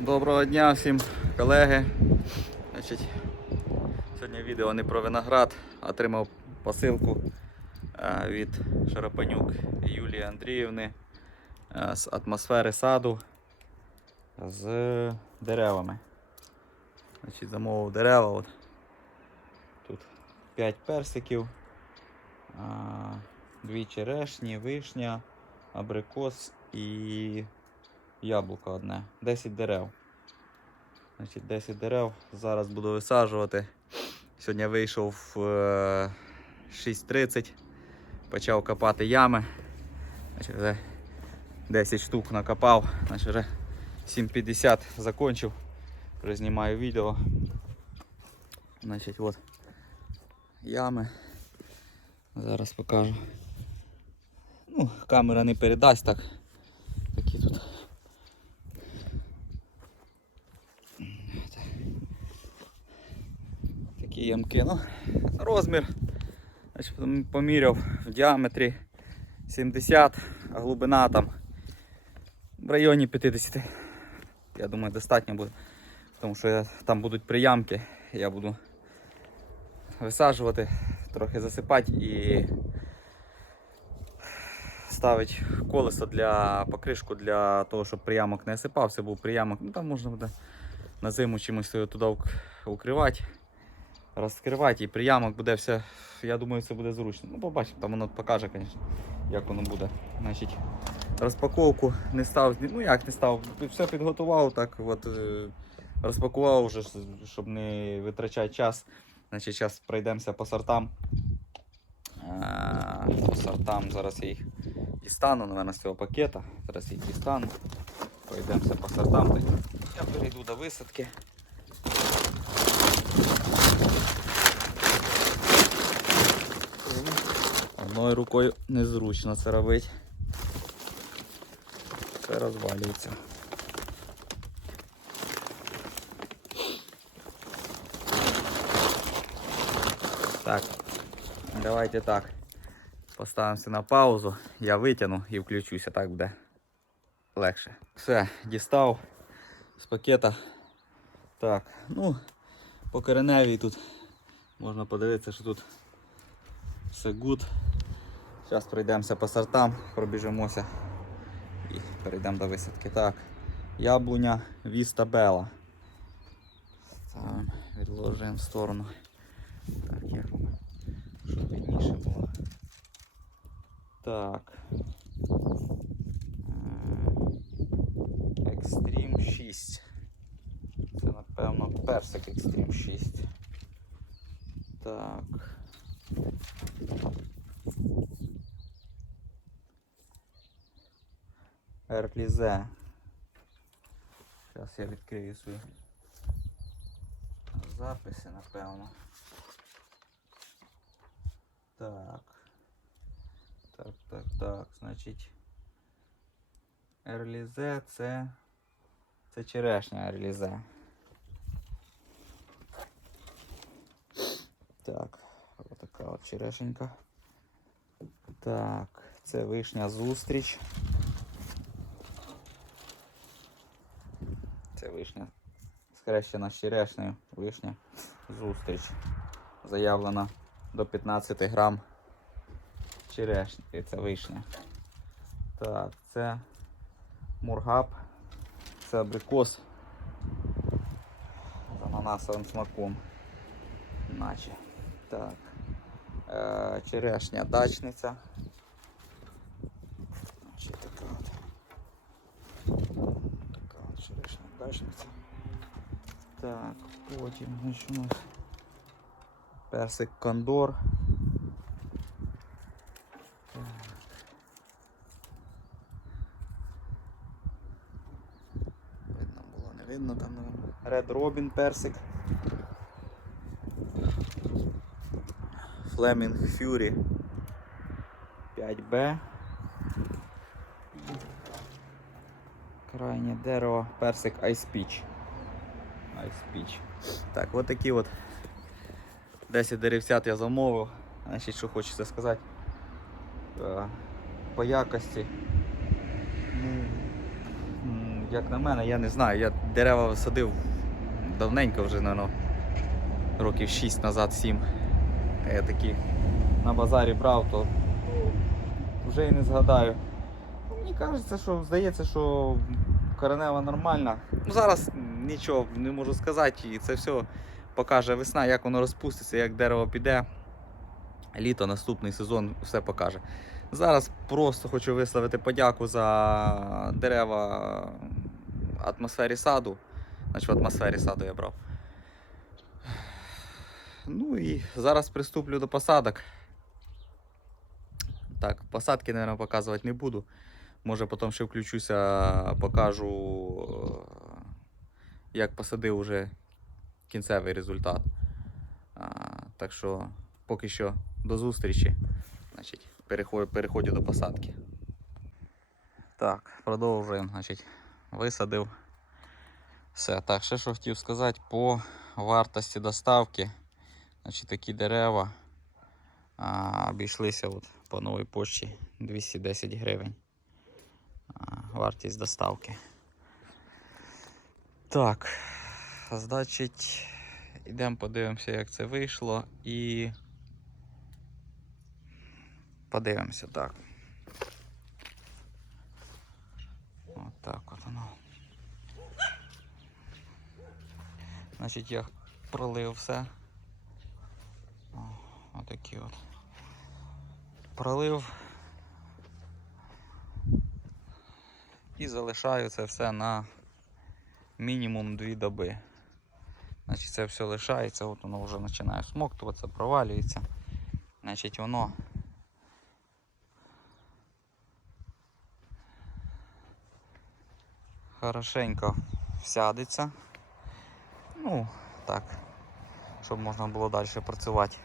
Доброго дня всім колеги. Значить, сьогодні відео не про виноград, отримав посилку е, від Шарапанюк Юлії Андріївни е, з атмосфери саду з деревами. Значить, замовив дерева. От. Тут 5 персиків, а, дві черешні, вишня, абрикос і яблуко одне. 10 дерев. Значить, 10 дерев. Зараз буду висаджувати. Сьогодні вийшов е, 6.30, почав копати ями. Значить, вже 10 штук накопав. Значить, вже 7.50 закончив. Вже знімаю відео. Значить, от ями. Зараз покажу. Ну, камера не передасть так. Такі ямки. Ну, розмір. Поміряв в діаметрі 70, а глибина там в районі 50. Я думаю, достатньо буде. Тому що я, там будуть приямки, я буду висаджувати, трохи засипати і ставити колесо для покришку для того, щоб приямок не осипався, був приямок. Ну там можна буде на зиму чимось туди укривати, розкривати, і приямок буде все. Я думаю, це буде зручно. Ну, побачимо, там воно покаже, звісно, як воно буде. Значить, розпаковку не став, ну як не став, все підготував, так от е, розпакував вже, щоб не витрачати час. Значить, зараз пройдемося по сортам. Е, По сортам зараз я їх дістану, наверное, з цього пакета. Зараз їх дістану. Пройдемося по сортам. Я перейду до висадки. Одною рукою незручно це робити. Все розвалюється. Так, давайте так. Поставимося на паузу, я витягну і включуся, так буде легше. Все, дістав з пакета. Так, ну, по кореневій тут можна подивитися, що тут все гуд. Зараз пройдемося по сортам, пробіжимося і перейдемо до висадки. Так, яблуня Віста Бела. Відложуємо в сторону. Так, як щоб видніше було. Так. Екстрім 6. Це напевно персик Екстрім 6. Так. Ерклізе. Зараз я відкрию свої записи, напевно. Так. Так, так, так. Значить. Ерлізе це. Це черешня ерлізе. Так, отака от черешенька. Так, це вишня зустріч. Це вишня. Скрещена з черешнею. Вишня зустріч. Заявлена до 15 грам черешні. Це вишня. Так, це мургап. Це абрикос з ананасовим смаком. Наче. Так. Е, черешня дачниця. Значить, така от. Така от черешня дачниця. Так, потім значить, у нас персик кондор. Так. Видно було, не видно там. наверно. Red Robin персик. Fleming Fury 5B. Крайнє дерево, персик Ice Peach. Ice Peach. Так, от такі от 10 деревцят я замовив. Значить, що хочеться сказати. Е, По якості. Ну, як на мене, я не знаю. Я дерева садив давненько вже, напевно, років 6 назад, 7. Я такі на базарі брав, то вже і не згадаю. Мені кажеться, що здається, що коренева нормальна. Ну зараз нічого не можу сказати, і це все покаже весна, як воно розпуститься, як дерево піде. Літо, наступний сезон все покаже. Зараз просто хочу висловити подяку за дерева атмосфері саду. Значить, в атмосфері саду я брав. Ну і зараз приступлю до посадок. Так, посадки, мабуть, показувати не буду. Може потім ще включуся, покажу, е, як посадив уже кінцевий результат. Так що поки що до зустрічі. Значить, переходю до посадки. Так, продовжуємо. Значить, висадив. Все. Так, ще що хотів сказати по вартості доставки. Значить, такі дерева а, обійшлися от по новій почті 210 гривень. Вартість доставки. Так, значить, йдемо подивимося, як це вийшло і подивимося так. От так от воно. Значить, я пролив все. О, отакі от. Пролив. І залишаю це все на мінімум 2 доби. Значить, це все лишається, от воно вже починає смоктуватися, провалюється. Значить, воно хорошенько всядеться. Ну, так, щоб можна було далі працювати.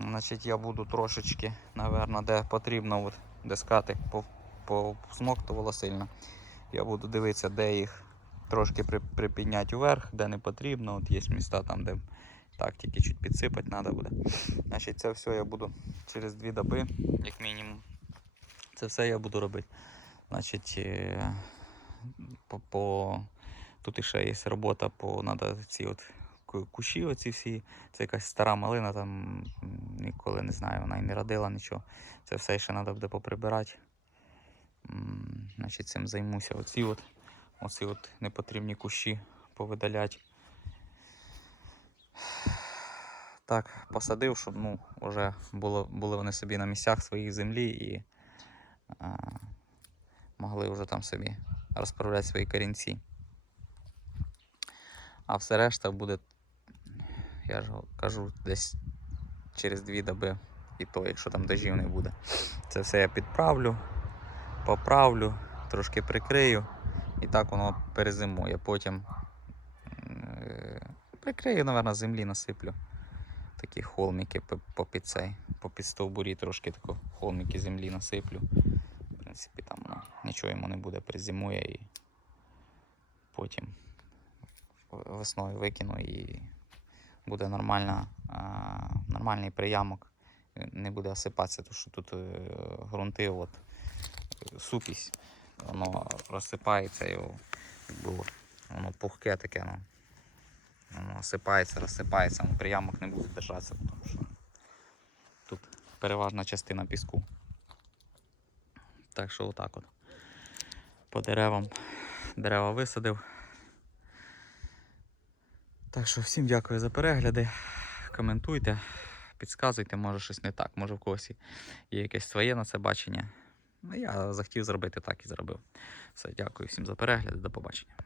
Значить, я буду трошечки, напевно, де потрібно, от, де скати по- посмоктувало сильно. Я буду дивитися, де їх трошки припідняти вверх, де не потрібно. От є міста там, де так, тільки чуть підсипати треба буде. Значить, це все я буду через дві доби, як мінімум. Це все я буду робити. Значить, е, по, по... тут ще є робота по надо ці от кущі, оці всі. Це якась стара малина, там ніколи не знаю, вона і не родила нічого. Це все ще треба буде поприбирати. Значить, цим займуся. Оці от, оці от непотрібні кущі повидаляти. Так, посадив, щоб ну, вже було, були вони собі на місцях своїх землі і а, могли вже там собі розправляти свої корінці. А все решта буде, я ж кажу, десь через дві доби і то, якщо там дождів не буде. Це все я підправлю, поправлю, трошки прикрию і так воно перезимує. Потім е, прикрию, мабуть, землі насиплю. Такі холмики по- попід цей, попід стовбурі трошки тако холмики землі насиплю. В принципі, там нічого йому не буде, перезимує і потім весною викину і буде нормальна, а, нормальний приямок. Не буде осипатися, тому що тут е, ґрунти, от, супісь, воно розсипається, і якби, воно пухке таке. Ну, воно осипається, розсипається, воно приямок не буде держатися, тому що тут переважна частина піску. Так що отак от. По деревам дерева висадив. Так що всім дякую за перегляди. Коментуйте, підказуйте, може щось не так, може в когось є якесь своє на це бачення. Ну, я захотів зробити так і зробив. Все, дякую всім за перегляд, до побачення.